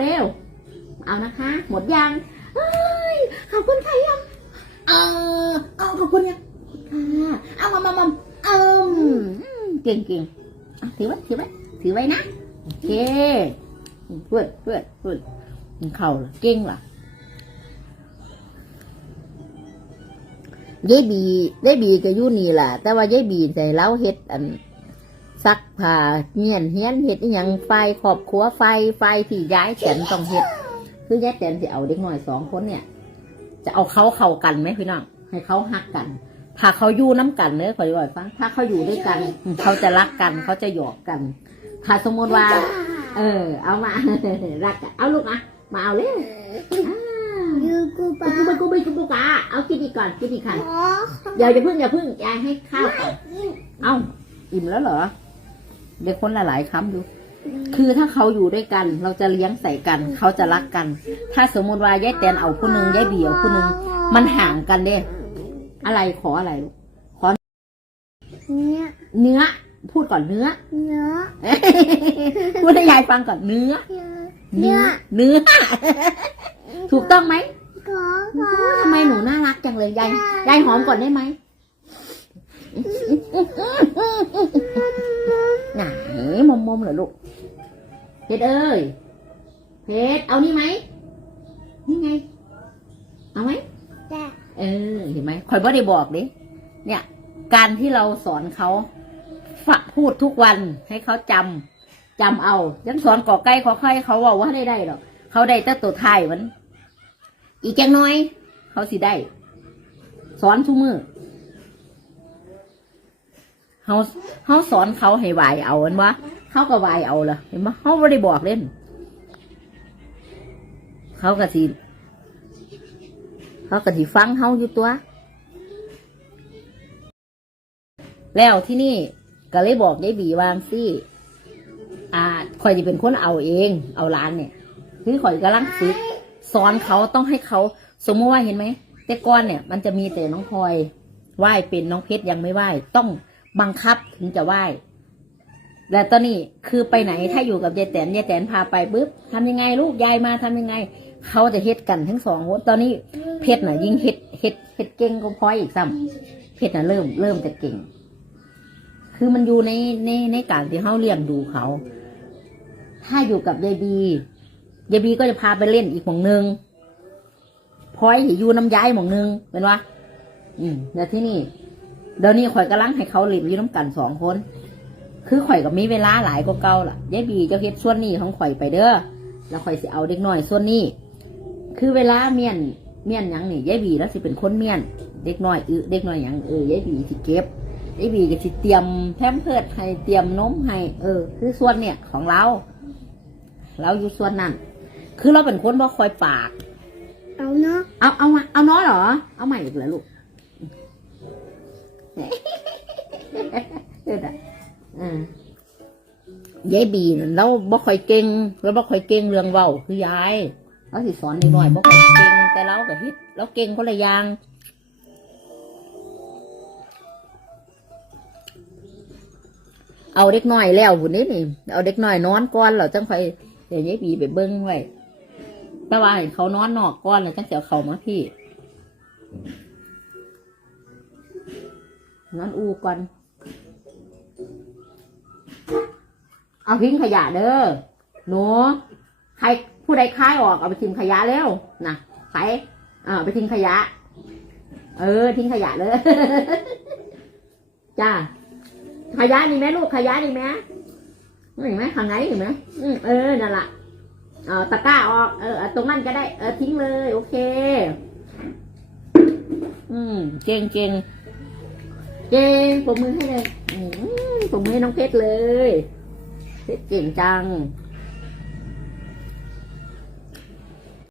เร็ว เอานะคะ หมดยังเอ้ยขอบคุณค่ะยังเออเอาขอบคุณยังค่ะเอามามามาเอมเก่งเก่งอะถือไว้ถือไว้ถือไว้นะโอเคเพื่อนเพื่อนเพื่อนเข่าเหรอเก่งเหรอยายบียายบีก็อยู่นี่แหละแต่ว่ายายบีใส่เล้าเฮ็ดอัน ซักผ้าเงียนเฮียนเฮ็ดอหยังไฟครอบครัวไฟไฟที่ย้ายแตนต้องเฮ็ด คือยายแตนสิเอาเด็กน้อยสองคนเนี่ย จะเอาเขาเข้ากันไหมพี่น้องให้เขาหักกัน ถ้าเขาอยู่น้ำกันเนื้อขอดีกว่าฟังถ้าเขาอยู่ด้วยกัน เขาจะรักกันเขาจะหยอกกัน ถ้าสมมติว่า เออ เอามา รักกันเอาลูกอะมาเอาเร็วอ่ายูกูปากูไปกูไปกูไปกาเอากินอีกก่อนกินอีกค่ะเดี๋ยวอย่าพึ่งอย่าพึ่งยายให้ข้าวก่อนเอ้าอิ่มแล้วเหรอ เดี๋ยวคนละหลายคำดู คือถ้าเขาอยู่ด้วยกัน เราจะเลี้ยงใส่กัน เขาจะรักกัน ถ้าสมมติว่ายายแตนเอาผู้หนึ่งยายเบียวผู้หนึ่งมันห่างกันเด้อะไรขออะไรลูกเนี่ยเนื้อ พูดก่อนเนื้อ เนื้อพูดให้ยายฟังก่อนเนื้อ เนื้อ เนื้อ ถูกต้องไหมขอขอทำไมหนูน่ารักจังเลยยายยายหอมก่อนได้ไหมไหนมอมมอมๆเหรอลูก เพชรเอ้ยเพชรเอานี่ไหมนี่ไง เอาไหมแต่เออเห็นไหมคอยบ่ได้บอกดิเนี่ย การที่เราสอนเขาฝะพูดทุกวันให้เขาจำจำเอายังสอนก่อไก่ขอไข่เขาบอกว่าได้ได้หรอกเขาได้แต่ตัวไทายมัน อีกจังน้อย เขาสิได้ สอนทุกมือเขาเขาสอนเขาให้ไหวเอาอันวะ เขาก็ไหวเอาละเห็นไหมเขาไม่ได้บอกเล่น เขาก็สิเขาก็สิฟังเขาอยู่ตัว แล้วที่นี่ก็เลยบอกยายบีวางสิอ่าข่อยจะเป็นคนเอาเอง เอาร้านเนี่ยคือข่อยกำลังฝึกสอนเขาต้องให้เขา สมมติว่าเห็นไหมแต่ก่อนเนี่ย มันจะมีแต่น้องพลอยไหว้เป็นน้องเพชรยังไม่ไหว้ต้องบังคับถึงจะไหว้ แต่ตอนนี้คือไปไหนถ้าอยู่กับยายแตนยายแตนพาไปปุ๊บทำยังไงลูกยายมาทำยังไง เขาจะเฮ็ดกันทั้งสองคนตอนนี้เพชรน่ะ ยิ่งเฮ็ดเฮ็ดเฮ็ดเก่งก็พลอยอีกซ้ำเพชรน่ะเริ่มเริ่มจะเก่ง คือมันอยู่ในในในการที่เขาเลี้ยงดูเขา ถ้าอยู่กับยายบียายบีก็จะพาไปเล่นอีกหม่องหนึงพลอยอยู่น้ำย้ายหม่องหนึงเป็นวะอืมแล้วที่นี่เดี๋ยวนี้ข่อยกำลังให้เขาเล่นอยู่น้ำกันสองคน คือข่อยกับมีเวลาหลายกว่าเก่าล่ะยายบีเจะเฮ็ดส่วนนี้ของข่อยไปเด้อแล้วข่อยสิเอาเด็กน้อยส่วนนี้ คือเวลาเมียนเมียนหยังนี่ยายบีแล้วสิเป็นคนเมียน เด็กน้อยเออเด็กน้อยหยังเออยายบีสิเก็บยายบีก็สิเตรียมแพมเพิร์ดให้เตรียมนมให้เออ คือส่วนเนี่ยของเรา เราอยู่ส่วนนั้นคือเราเป็นคนบ่คอยปาก เอาเนาะเอาเอามาเอาน้อยเหรอ เอาใหม่อีกเหรอลูกเด็ดอะ อืมยายบีนั่นเราบ่ค่อยเก่งเราบ่ค่อยเก่งเรื่องเว้าคือยายเราสิสอนนิดหน่อยบ่ค่อยเก่งแต่เราก็ฮ็ดเราเก่งคนละอย่างเอาเด็กน้อยแล้วพุ่นนี้นี่เอาเด็กน้อยนอนก่อนเราจังค่อยเดี๋ยวยายบีไปเบิ่งไว้แต่ว่าให้เขานอนนอกก้อนแล้วจังเสียวเขามาพี่นอนอูก่อน เอาทิ้งขยะเด้อหนูใครผู้ใดคายออกเอาไปทิ้งขยะเร็วนะใครอ่าไปทิ้งขยะ เออ ทิ้งขยะเลยจ้าขยะนี่ไหมลูกขยะนี่ไหมเห็นไหมข้างไหนเห็นไหมอืมเออนั่นแหละเอาตะกร้าออกเออตรงนั้นก็ได้เออทิ้งเลย โอเค อืมเก่งเก่งเก่งปรบมือให้เลยอืมมือให้น้องเพชรเลย เพชรเก่งจัง